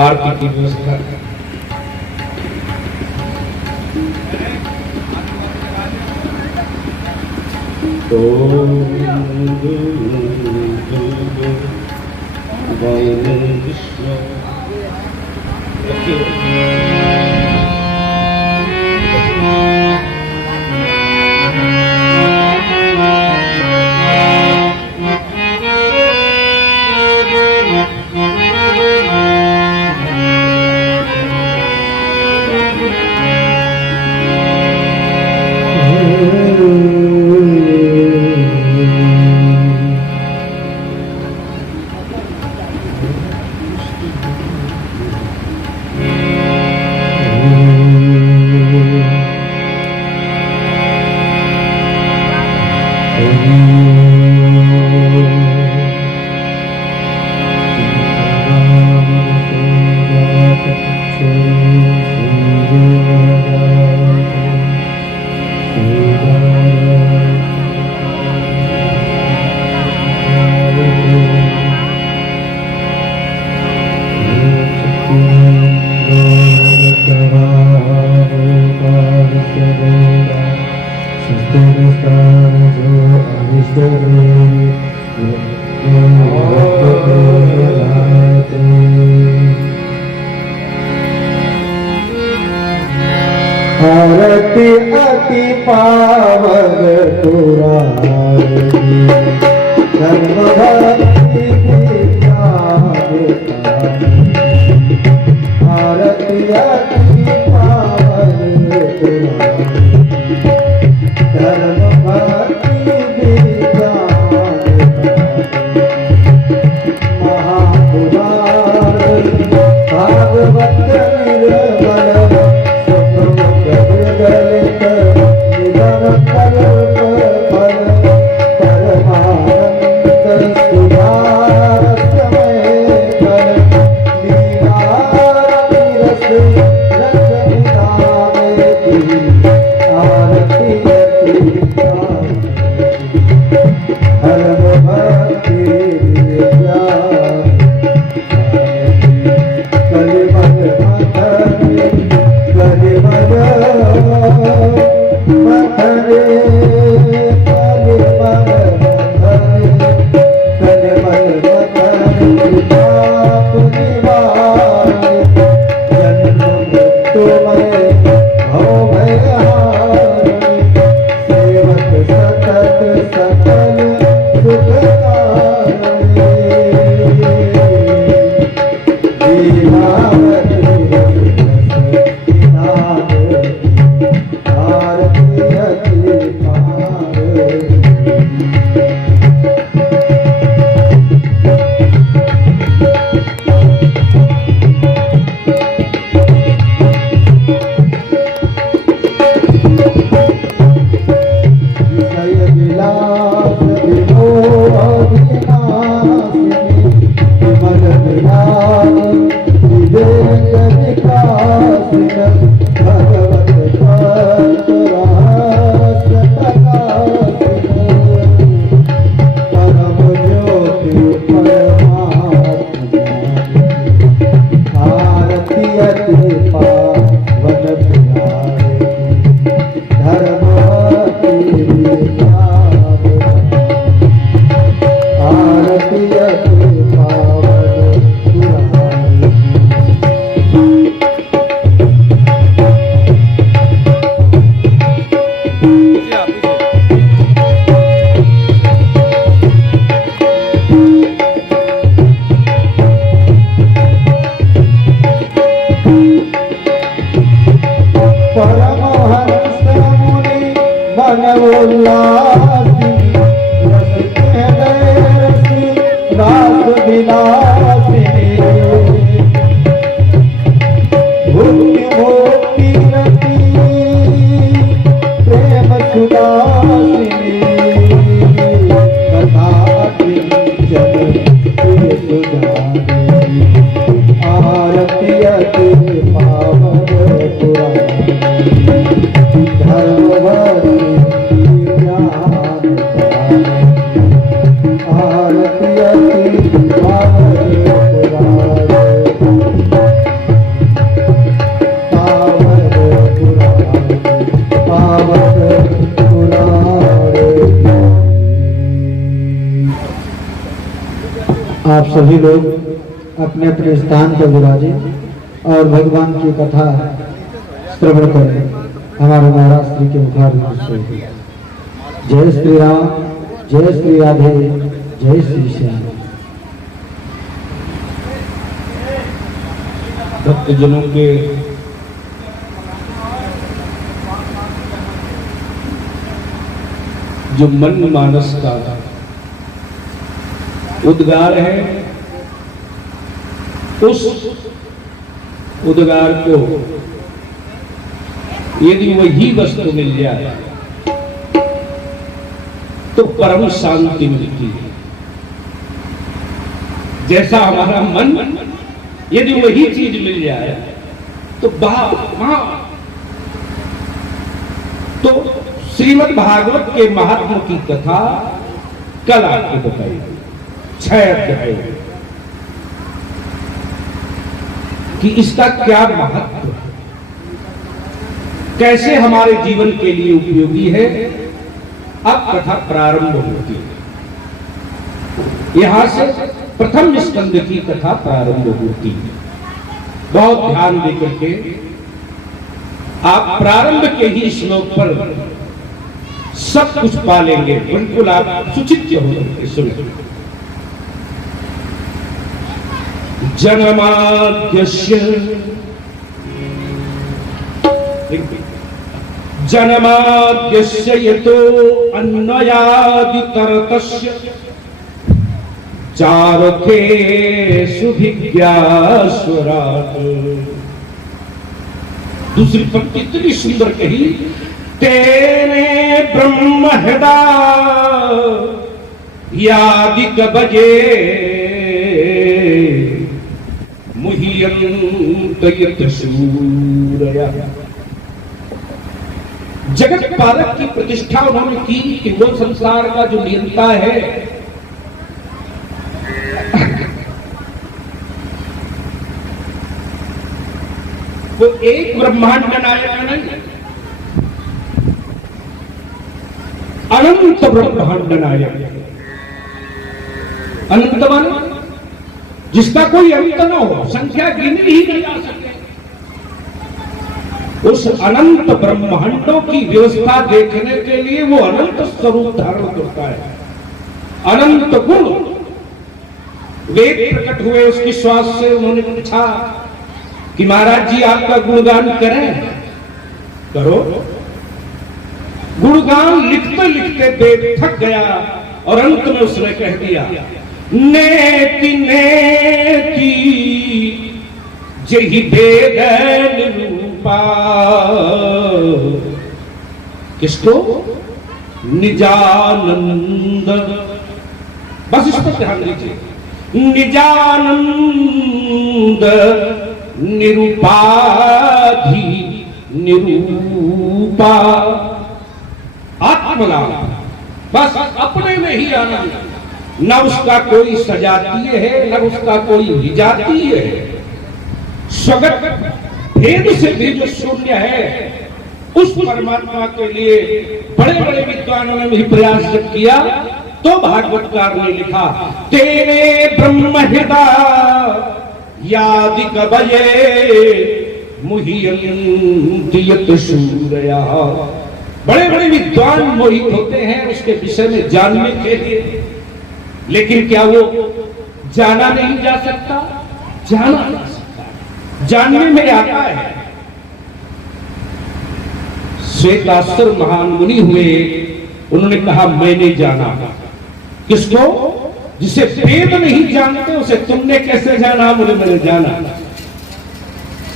आरती की व्यवस्था आरती अति पावन पुरानी धर्म भक्ति आरती अति पावन पुरानी धर्म भक्ति महापुराण भागवत निर्मल आप सभी लोग अपने अपने स्थान पर विराजे और भगवान की कथा श्रवण करें। हमारे महाराज श्री के मुखार से जय श्री राम, जय श्री राधे, जय श्री श्याम। भक्तजनों के जो मन मानस का उद्गार है, उस उद्गार को यदि वही वस्तु मिल जाए तो परम शांति मिलती है। जैसा हमारा मन, यदि वही चीज मिल जाए तो तो श्रीमद् भागवत के महात्मा की कथा कल आपको बताई 6 अध्याय कि इसका क्या महत्व है, कैसे हमारे जीवन के लिए उपयोगी है। अब कथा प्रारंभ होती है। यहां से प्रथम स्कंद की कथा प्रारंभ होती है। बहुत ध्यान देकर के आप प्रारंभ के ही श्लोक पर सब कुछ पालेंगे, बिल्कुल आप सुचित्य हो करके सुनिए। जन्माद्यस्य यतो अन्वयादितरतस्य चारथेषु भिज्ञास्वरात्। दूसरी पंक्ति इतनी सुंदर कही, तेने ब्रह्म हृदयादिक बजे मुह्यन्त शूरया। जगत पालक की प्रतिष्ठा उन्होंने की कि वो संसार का जो नियंता है, वो एक ब्रह्मांड नायक नहीं, अनंत ब्रह्मांड नायक। अनंत माने जिसका कोई अंत न हो, संख्या गिनी ही नहीं जा सके। उस अनंत ब्रह्मांडों की व्यवस्था देखने के लिए वो अनंत स्वरूप धारण करता है। अनंत गुण वेद प्रकट हुए उसकी श्वास से। उन्होंने पूछा कि महाराज जी आपका गुणगान करें? करो। गुणगान लिखते लिखते वेद थक गया और अंत में उसने कह दिया, नेति नेति जहि भेद निरूपा। किसको? निजानंद। बस इस पर ध्यान दीजिए। निजानंद निरूपाधि निरूपा आत्मलाभ। बस अपने में ही आनंद, न उसका कोई सजातीय है, न उसका कोई विजातीय है। स्वगत भेद से भी जो शून्य है, उस परमात्मा के लिए बड़े बड़े विद्वानों ने भी प्रयास जब किया तो भागवतकार ने लिखा, तेरे ब्रह्म हृदयादिक बजे मुह्यन्त शूरया। बड़े बड़े विद्वान मोहित होते हैं उसके विषय में जानने के लिए, लेकिन क्या वो जाना नहीं जा सकता? जाना जा सकता, जानने में आता है। श्वेताश्वर महान मुनि हुए, उन्होंने कहा मैंने जाना। किसको? जिसे वेद नहीं जानते उसे तुमने कैसे जाना? बोले मैंने जाना।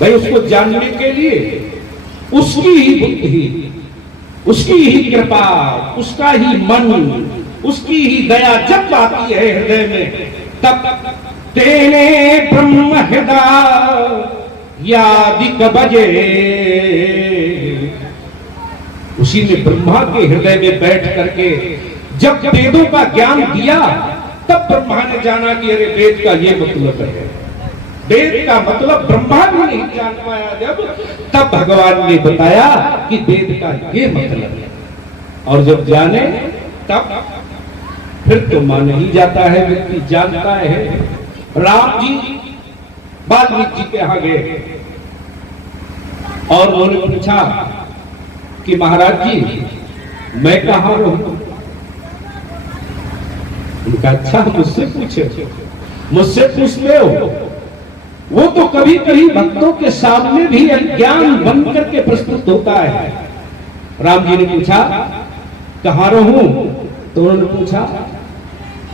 भाई उसको जानने के लिए उसकी ही बुद्धि, उसकी ही कृपा, उसका ही मन, उसकी ही दया जब आती है हृदय में, तब तेने ब्रह्म हृदयादिक बजे। उसी ने ब्रह्मा के हृदय में बैठ करके जब वेदों का ज्ञान दिया, तब ब्रह्मा ने जाना कि अरे वेद का ये मतलब है। वेद का मतलब ब्रह्मा भी नहीं जान पाया जब, तब भगवान ने बताया कि वेद का ये मतलब है। और जब जाने तब फिर तो मान ही जाता है, व्यक्ति जानता है। राम जी वाल्मीकि जी के यहाँ गए और उन्होंने पूछा कि महाराज जी मैं कहाँ रहूं? उनका अच्छा मुझसे पूछे, मुझसे पूछते हो। वो तो कभी कभी भक्तों के सामने भी अज्ञान बन करके प्रस्तुत होता है। राम जी ने पूछा कहाँ रहूं? तो उन्होंने पूछा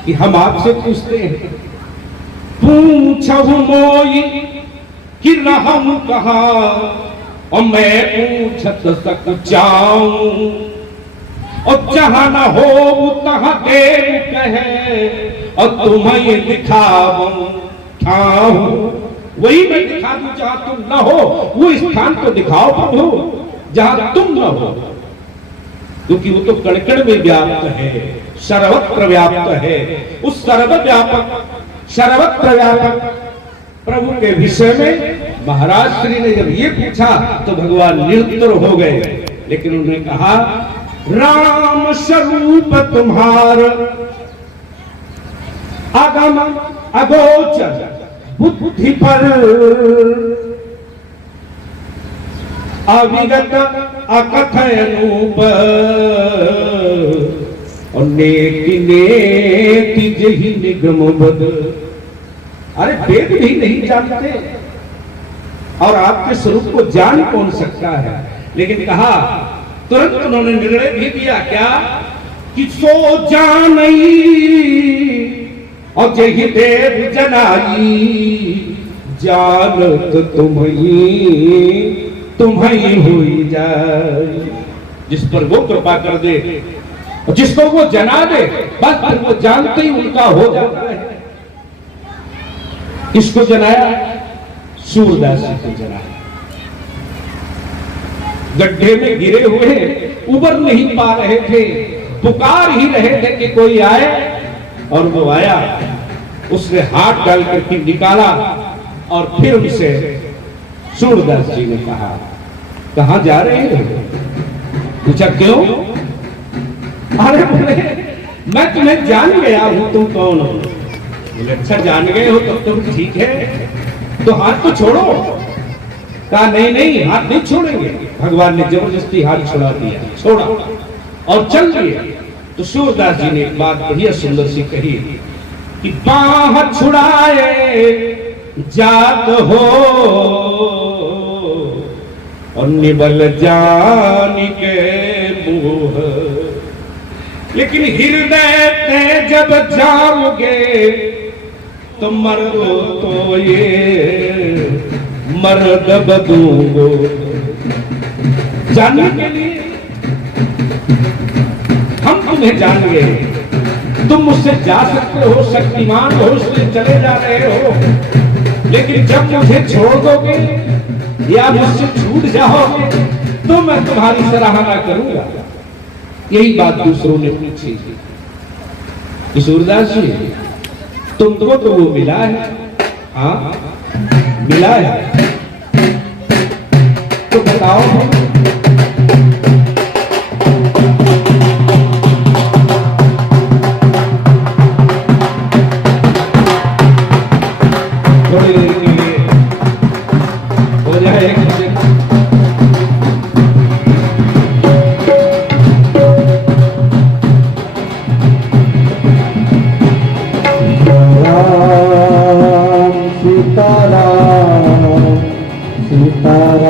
कि हम आपसे पूछते हैं। पूछहु मोई कि रहूं कहाँ, और मैं पूछत सक जाऊं, और जहां न हो तहां देव कहे, और तुम्हें दिखाऊं ठाऊं। वही मैं दिखा दूं जहां तुम न हो, वो स्थान को दिखाओ प्रभु जहां तुम न हो, क्योंकि वो तो कण-कण में व्याप्त है, सर्वत्र व्याप्त है। उस सर्वव्यापक सर्वत्र व्यापक प्रभु के विषय में महाराज श्री ने जब ये पूछा तो भगवान निरुत्तर हो गए। लेकिन उन्होंने कहा राम स्वरूप तुम्हार आगम अगोचर बुद्धि पर, अविगत अकथय अनूप, और नेति नेति जहि निगम बद। अरे वेद भी नहीं जानते और आपके स्वरूप को जान कौन सकता है? लेकिन कहा तुरंत उन्होंने निर्णय भी दिया क्या कि सो जानई और जही देव जनाई, जानत तुम्हें हुई जाए। जिस पर वो कृपा कर दे और जिसको वो जना दे, बस फिर वो जानते ही उनका हो जाता है। किसको जनाया? सूरदास जी को जनाया। गड्ढे में गिरे हुए उबर नहीं पा रहे थे, पुकार ही रहे थे कि कोई आए, और वो आया। उसने हाथ डाल करके निकाला और फिर उनसे सूरदास जी ने कहा कहां जा रहे हो? पूछा क्यों? अरे बोले मैं तुम्हें जान गया हूं, तुम कौन हो? बोले अच्छा जान गए हो तब तो ठीक है, तो हाथ तो छोड़ो। कहा नहीं नहीं हाथ नहीं छोड़ेंगे। भगवान ने जबरदस्ती हाथ छुड़ा दिया, छोड़ा और चल दिए। तो सूरदास जी ने एक बात बढ़िया सुंदर सी कही कि बाह छुड़ाए जात हो, और निबल जान के मुंह, लेकिन हृदय ते जब जाओगे तो मर्द तो ये मर्द बदूंगो। जानने के लिए हम तुम्हें जान गए, तुम मुझसे जा सकते हो, शक्तिमान हो, इसलिए चले जा रहे हो। लेकिन जब मुझे छोड़ दोगे या मुझसे छूट जाओगे तो मैं तुम्हारी सराहना करूंगा। यही बात दूसरों ने पूछी कि सूरदास जी तुमको तो वो मिला है? हाँ मिला है, तो बताओ। थोड़ी देर के लिए हो जाए सीताराम सीताराम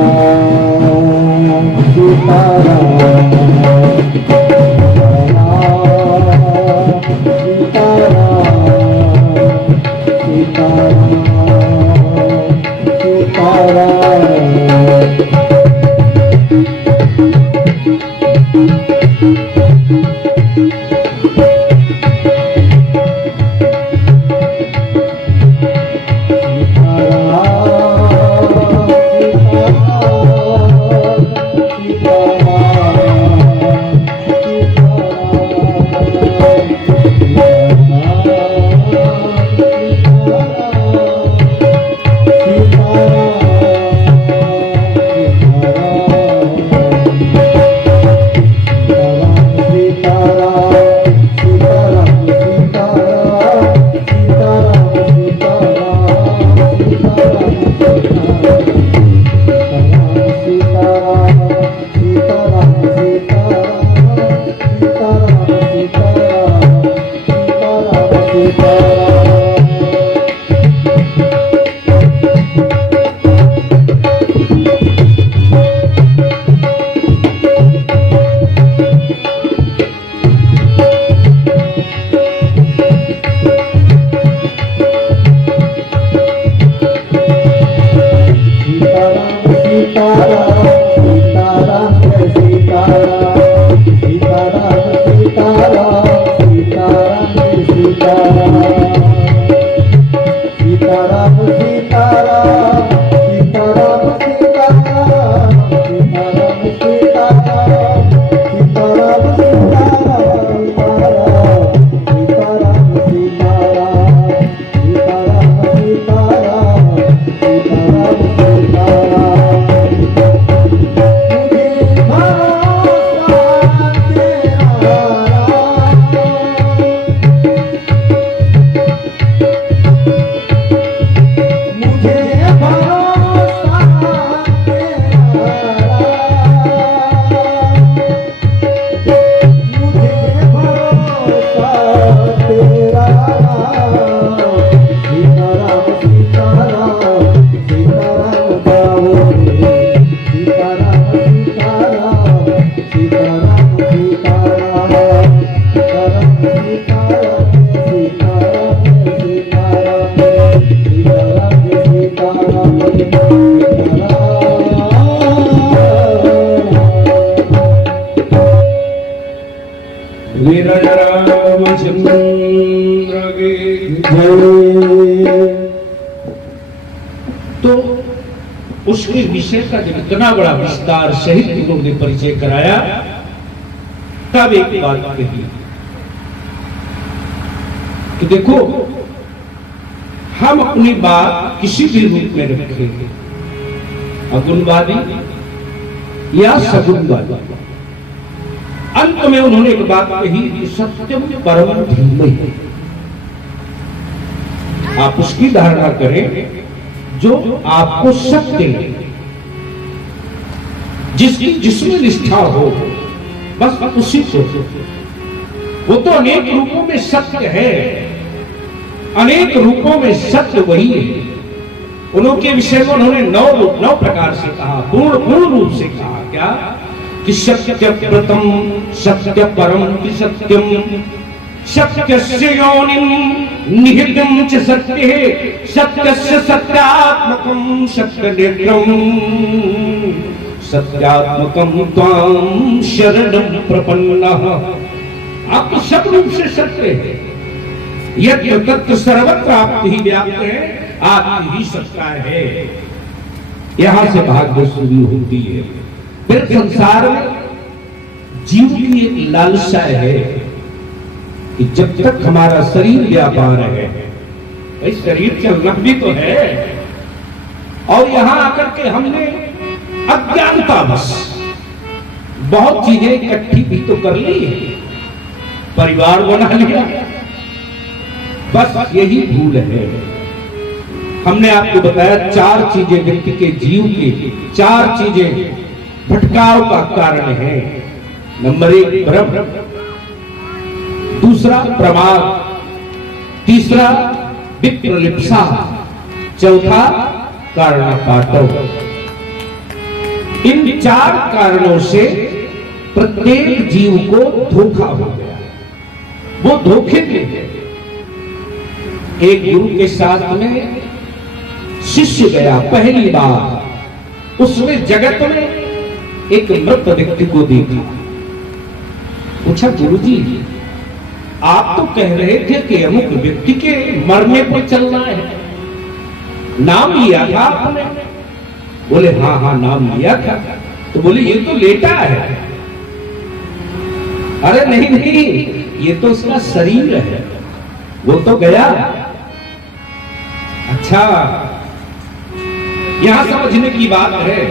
तो उसके विषय का जब इतना बड़ा विस्तार सहित उन्होंने परिचय कराया, तब एक बात कही कि देखो, हम अपनी बात किसी भी रूप में रखेंगे, अगुणवादी या सगुणवादी। अंत में उन्होंने एक बात कही कि सत्यम परम धीमहि। आप उसकी धारणा करें जो आपको सत्य लगे, जिसकी जिसमें निष्ठा हो, बस उसी को। वो तो अनेक रूपों में सत्य है, अनेक रूपों में सत्य वही है। उनके विषय में उन्होंने 9 प्रकार से कहा, पूर्ण रूप से कहा। क्या कि सत्य प्रथम, सत्य परम कि सत्यम, सत्यस्य योनिम निहितम च सत्ये, सत्यस्य सत्यात्मकम सत्यनेत्रम, सत्यात्मकम त्वां शरणं प्रपन्नः। आप तो सब रूप से सत्य है। यज्ञ तत्व सर्वत्र आप ही व्याप्त है, आप ही सत्ता है। यहां से भाग्य शुरू होती है। फिर संसार में जीव की एक लालसा है कि जब तक हमारा शरीर व्यापार है, भाई शरीर चलना भी तो है, और यहां आकर के हमने अज्ञानता बस बहुत चीजें इकट्ठी भी तो कर ली है, परिवार बना लिया, बस यही भूल है। हमने आपको बताया 4 चीजें व्यक्ति के जीव के 4 चीजें भटकाव का कारण है। नंबर 1 भ्रम, दूसरा प्रमाद, तीसरा विप्रलिप्सा, चौथा कारणपातव। इन 4 कारणों से प्रत्येक जीव को धोखा हो गया। वो धोखे में एक गुरु के साथ में शिष्य गया पहली बार, उसमें जगत में एक मृत व्यक्ति को देखा। पूछा, गुरुजी आप तो कह रहे थे कि अमुक व्यक्ति के मरने पर चलना है, नाम लिया था आपने? बोले हाँ हाँ नाम लिया था। तो बोले ये तो लेटा है। अरे नहीं नहीं, ये तो उसका शरीर है, वो तो गया। अच्छा, यहां समझने की बात है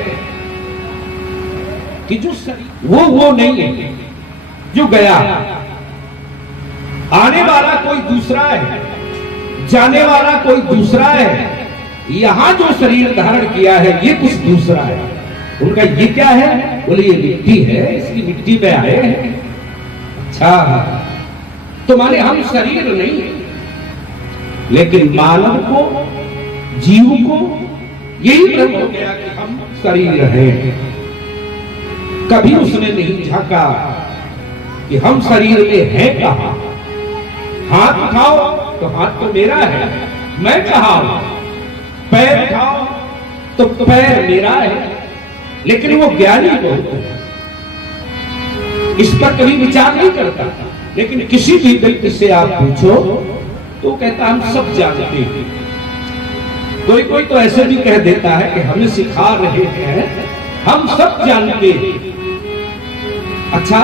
कि जो शरीर वो नहीं है जो गया, आने वाला कोई दूसरा है, जाने वाला कोई दूसरा है। यहां जो शरीर धारण किया है ये कुछ दूसरा है। उनका ये क्या है? बोले ये मिट्टी है, इसकी मिट्टी में आए हैं। अच्छा, तो माने हम शरीर नहीं है, लेकिन मानव को, जीव को यही भ्रम हो गया कि हम शरीर हैं। कभी उसने नहीं झांका कि हम शरीर में हैं कहां। हाथ उठाओ तो हाथ तो मेरा है, मैं कहां हूं। पैर उठाओ तो पैर मेरा है, लेकिन वो ज्ञानी बहुत है, इस पर कभी विचार नहीं करता। लेकिन किसी भी व्यक्ति से आप पूछो तो कहता हम सब जानते हैं। कोई कोई तो ऐसे भी कह देता है कि हमें सिखा रहे हैं, हम सब जानते हैं। अच्छा,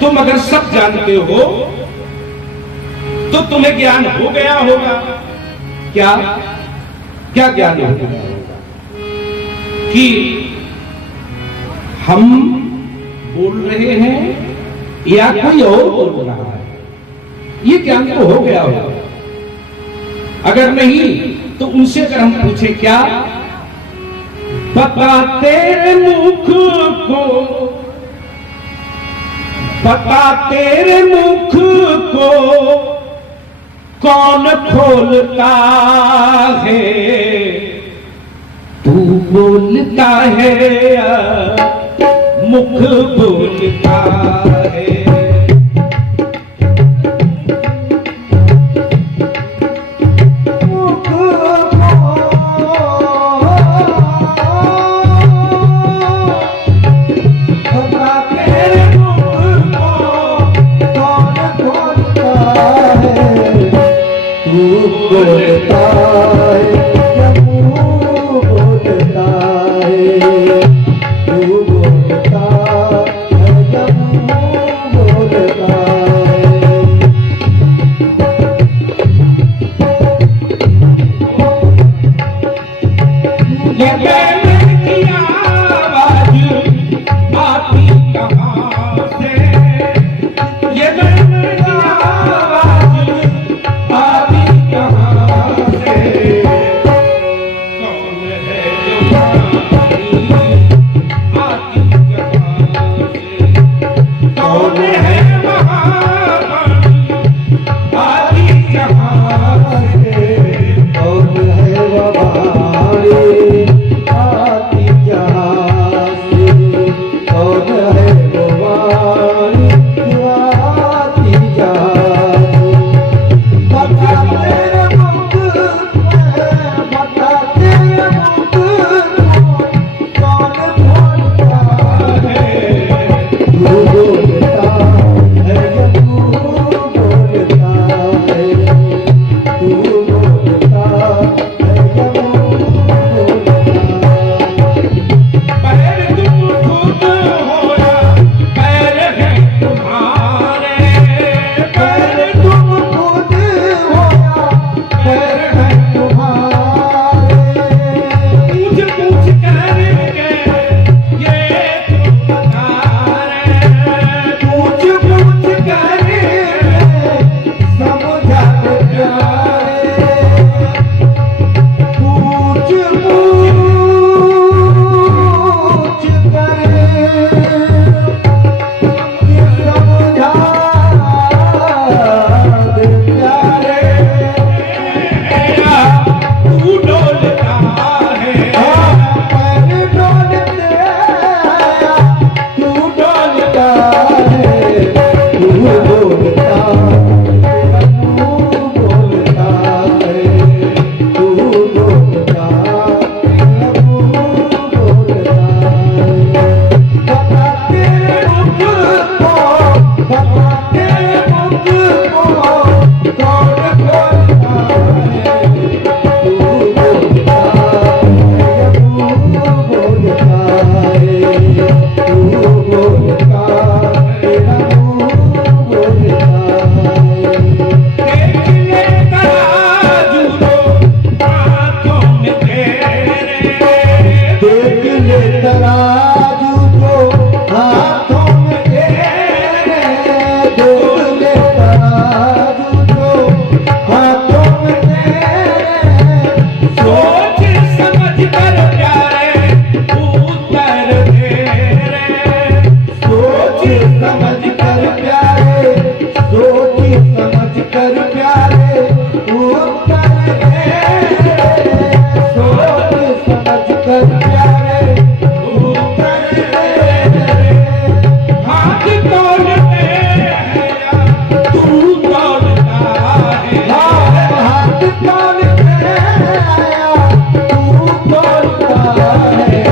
तुम अगर सब जानते हो तो तुम्हें ज्ञान हो गया होगा। क्या क्या ज्ञान हो गया होगा? कि हम बोल रहे हैं या कोई और बोल रहा है, ये ज्ञान तो हो गया होगा। अगर नहीं तो उनसे अगर हम पूछे, क्या बता तेरे मुख को, बता तेरे मुख को कौन खोलता है? तू बोलता है या मुख बोलता है? तू बोलता है या मुँह बोलता है, तू बोलता है या मुँह बोलता है। ये बैल की आवाज आती कहाँ से, ये बैल की आवाज आती कहाँ से, कौन है जो आती कहाँ से, कौन है वहाँ आती कहाँ से, कौन है वबारी आती जहाँ से, कौन है वबारी आती जहाँ से। बता तेरे मुख में, बता तेरे मुख में कौन बोलता है, तू बोलता है या तू बोलता है, तू बोलता है या तू बोलता है। पैर तुम खुद हो या पैर है तुम्हारे, पैर तुम खुद हो या पैर है तुम्हारे, पूछ पूछ करके ये तुम बता रहे, पूछ पूछ करके समझा दे प्यारे, पूछ पूछ करके समझा दे प्यारे। तू डोलता है, पैर डोलते हैं, तू डोलता है, तू बोलता है, तू बोलता है, तू बोलता है, तू बोलता है। बता तेरे मुख को, बता तेरे मुख को कौन बोलता है, तू बोलता है या तू बोलता है, तू बोलता तेरा मुँह बोलता है। देख ले तराजू लो हाथों में तेरे, देख ले तराजू जो हाथों में तेरे, देख ले तराजू जो हाथों में तेरे, सोच समझ कर प्यारे उत्तर तेरे, सोच समझ कर प्यारे, सोच समझ कर प्यारे उत्तर दे, सोच समझ कर प्यारे उत्तर दे। हाथ तोड़ते हैं या तू तोड़ता है, हाथ तोड़ते आया, तू तोड़ता है,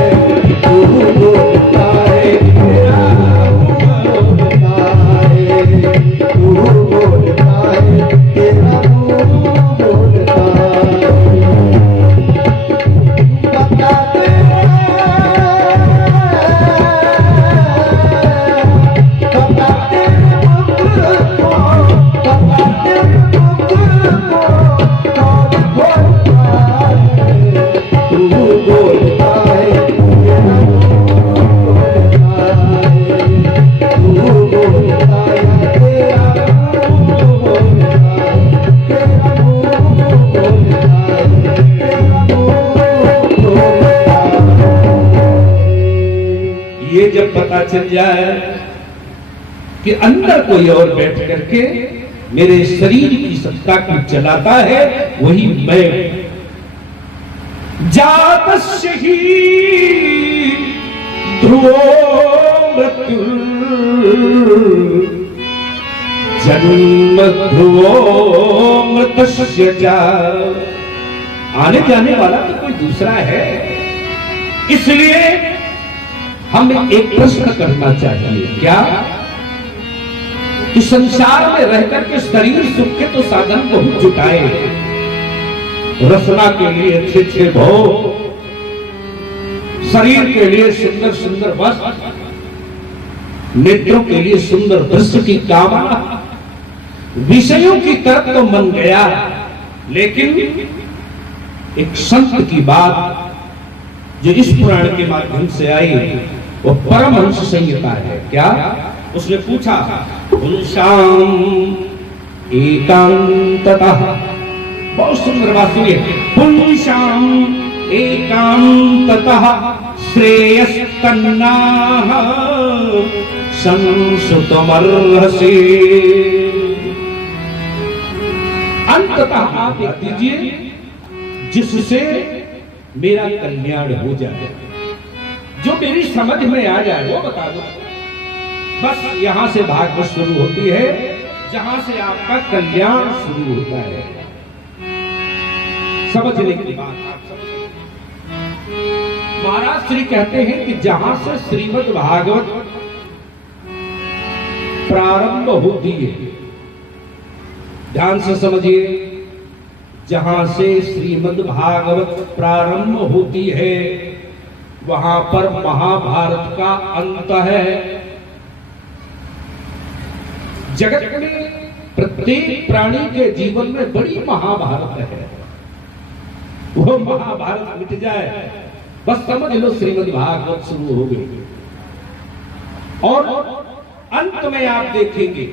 तू बोलता है, तेरा मुँह बोलता है, तू बोलता है, तेरा मुँह बोलता है। बता तेरे, बता तेरे मुख को, बता तेरे मुख को कौन बोलता है, तू बोलता है, तेरा मुँह बोलता है, तू बोलता है, तेरा मुँह बोलता है, तेरा मुँह बोलता है, तेरा मुँह बोलता है। ये जब पता चल जाए कि अंदर कोई और बैठ करके मेरे शरीर की सत्ता को चलाता है, वही मैं। जातस्य ही ध्रुवो मृत्यु जन्म ध्रुवो मृतस्य च। आने जाने वाला तो कोई दूसरा है, इसलिए हमें एक प्रश्न करना चाहिए। क्या? कि संसार में रहकर के शरीर सुख के तो साधन बहुत जुटाए, रसना के लिए अच्छे अच्छे भोग, शरीर के लिए सुंदर सुंदर वस्त्र, नेत्रों के लिए सुंदर दृश्य की कामना, विषयों की तरफ तो मन गया। लेकिन एक संत की बात जो इस पुराण के माध्यम से आई वो परमहंस संहिता है। क्या? उसने पूछा, पुंसाम एकांततः, बहुत सुंदर बात सुनिए, पुंसाम एकांततः श्रेयस्तन्नाः संसुतमर्हसि। अंततः आप दीजिए जिससे मेरा कल्याण हो जाए, जो मेरी समझ में आ जाए वो बता दो। बस यहां से भागवत शुरू होती है, जहां से आपका कल्याण शुरू होता है। समझने की बात आप समझिए। महाराज श्री कहते हैं कि जहां से श्रीमद् भागवत प्रारंभ होती है, ध्यान से समझिए, जहां से श्रीमद् भागवत प्रारंभ होती है वहां पर महाभारत का अंत है। जगत में प्रत्येक प्राणी के जीवन में बड़ी महाभारत है, वो महाभारत मिट जाए बस समझ लो श्रीमद् भागवत शुरू हो गई। और अंत में आप देखेंगे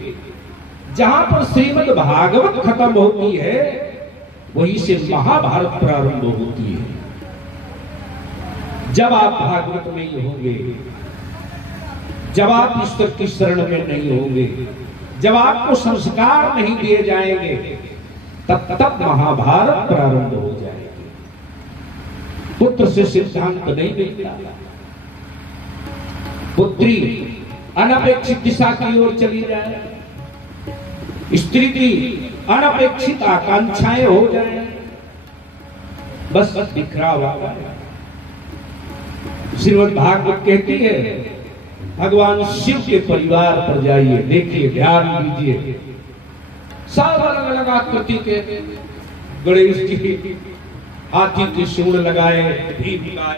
जहां पर श्रीमद् भागवत खत्म होती है वहीं से महाभारत प्रारंभ होती है। जब आप भागवत में ही होंगे, जब आप ईश्वर की शरण में नहीं होंगे, जब आपको संस्कार नहीं दिए जाएंगे, तब महाभारत प्रारंभ हो जाएगी। पुत्र से सिद्धांत नहीं मिलता, पुत्री अनपेक्षित दिशा की ओर चली जाए, स्त्री की अनपेक्षित आकांक्षाएं हो जाए, बस बिखराव आता है। श्रीमद् भागवत कहती है भगवान शिव के परिवार पर जाइए, देखिए, ध्यान दीजिए, सब अलग अलग आकृति के, गणेश जी हाथी की सूंड लगाए, भीम लगाए,